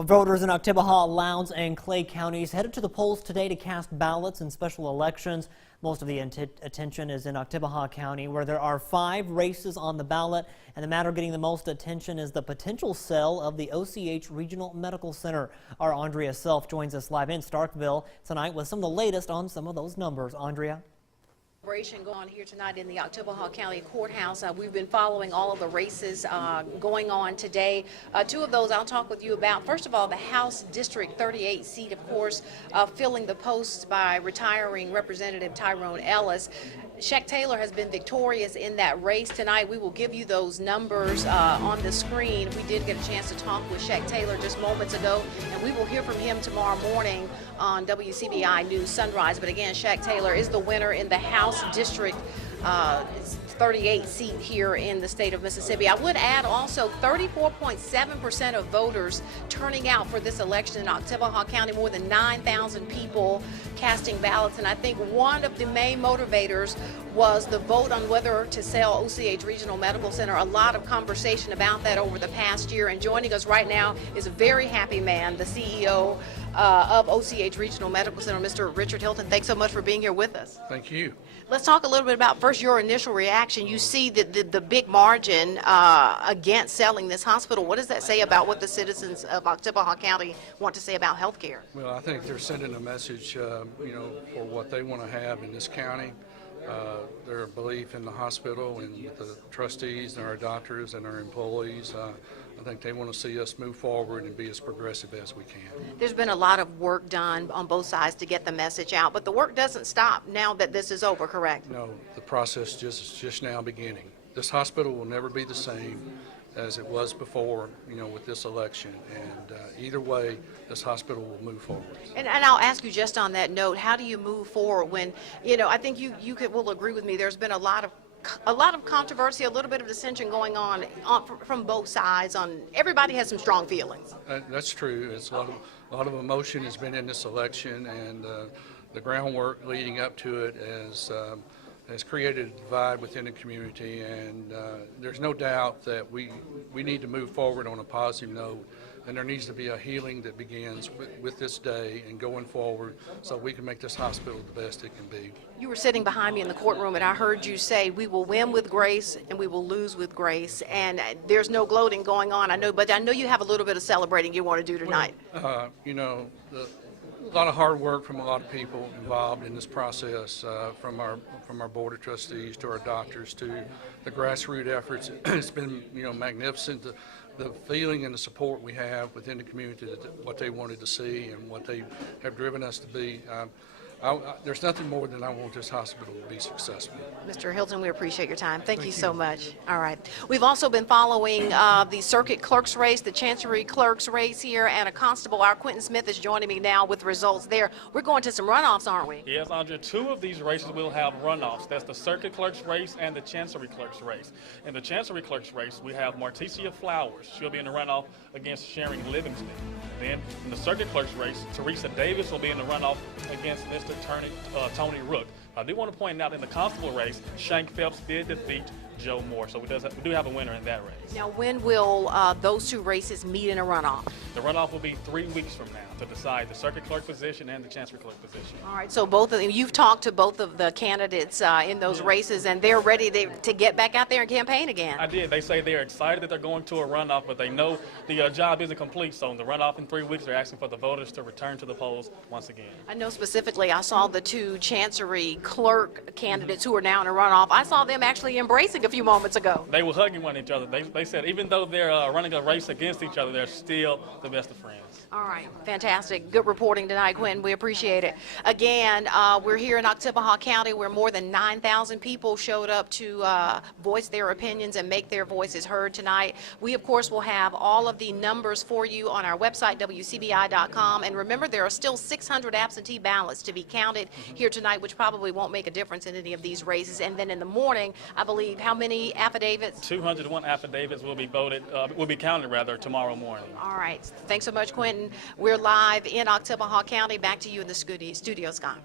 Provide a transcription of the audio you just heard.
Voters in Oktibbeha, Lowndes, and Clay counties headed to the polls today to cast ballots in special elections. Most of the attention is in Oktibbeha County, where there are 5 races on the ballot, and the matter getting the most attention is the potential sale of the OCH Regional Medical Center. Our Andrea Self joins us live in Starkville tonight with some of the latest on some of those numbers. Andrea. Celebration going on here tonight in the Oktibbeha County Courthouse. We've been following all of the races going on today. 2 of those I'll talk with you about. First of all, the House District 38 seat, of course, filling the post by retiring Representative Tyrone Ellis. Shaq Taylor has been victorious in that race tonight. We will give you those numbers on the screen. We did get a chance to talk with Shaq Taylor just moments ago, and we will hear from him tomorrow morning on WCBI News Sunrise. But again, Shaq Taylor is the winner in the House District 38 seat here in the state of Mississippi. I would add also 34.7% of voters turning out for this election in Oktibbeha County, more than 9,000 people casting ballots. And I think one of the main motivators was the vote on whether to sell OCH Regional Medical Center. A lot of conversation about that over the past year. And joining us right now is a very happy man, the CEO of OCH Regional Medical Center, Mr. Richard Hilton. Thanks so much for being here with us. Thank you. Let's talk a little bit about first your initial reaction. You see the big margin against selling this hospital. What does that say about what the citizens of Oktibbeha County want to say about health care? Well, I think they're sending a message, for what they want to have in this county. Their belief in the hospital and with the trustees and our doctors and our employees. I think they want to see us move forward and be as progressive as we can. There's been a lot of work done on both sides to get the message out, but the work doesn't stop now that this is over, correct? No, the process is just now beginning. This hospital will never be the same as it was before, with this election. And either way, this hospital will move forward. And I'll ask you just on that note, how do you move forward when, I think you will agree with me, there's been a lot of controversy, a little bit of dissension going on from both sides. Everybody has some strong feelings. That's true. It's a lot of emotion has been in this election, and the groundwork leading up to it has created a divide within the community, and there's no doubt that we need to move forward on a positive note, and there needs to be a healing that begins with this day and going forward so we can make this hospital the best it can be. You were sitting behind me in the courtroom, and I heard you say we will win with grace and we will lose with grace, and there's no gloating going on, I know, but I know you have a little bit of celebrating you want to do tonight. A lot of hard work from a lot of people involved in this process, from our board of trustees to our doctors to the grassroots efforts. It's been magnificent. The feeling and the support we have within the community, what they wanted to see and what they have driven us to be. There's nothing more than I want this hospital to be successful. Mr. Hilton, we appreciate your time. Thank you so much. All right. We've also been following the circuit clerks race, the chancery clerks race here, and a constable, our Quentin Smith, is joining me now with results there. We're going to some runoffs, aren't we? Yes, Andrea. 2 of these races will have runoffs. That's the circuit clerks race and the chancery clerks race. In the chancery clerks race, we have Marticia Flowers. She'll be in the runoff against Sharon Livingston. Then in the circuit clerks race, Teresa Davis will be in the runoff against Mr. Tony Rook. I do want to point out in the constable race, Shank Phelps did defeat Joe Moore, so we do have a winner in that race. Now, when will those 2 races meet in a runoff? The runoff will be 3 weeks from now to decide the circuit clerk position and the chancery clerk position. All right, so both of them, you've talked to both of the candidates in those races, and they're ready to get back out there and campaign again. I did. They say they're excited that they're going to a runoff, but they know the job isn't complete. So in the runoff in 3 weeks, they're asking for the voters to return to the polls once again. I know specifically I saw the 2 chancery clerk candidates who are now in a runoff. I saw them actually embracing a few moments ago. They were hugging one another. They said even though they're running a race against each other, they're still the best of friends. All right, fantastic. Good reporting tonight, Quentin. We appreciate it. Again, we're here in Oktibbeha County where more than 9,000 people showed up to voice their opinions and make their voices heard tonight. We, of course, will have all of the numbers for you on our website, WCBI.com. And remember, there are still 600 absentee ballots to be counted here tonight, which probably won't make a difference in any of these races. And then in the morning, I believe, how many affidavits? 201 affidavits will be counted tomorrow morning. All right. Thanks so much, Quentin. We're live in Oktibbeha County. Back to you in the studio, Scott.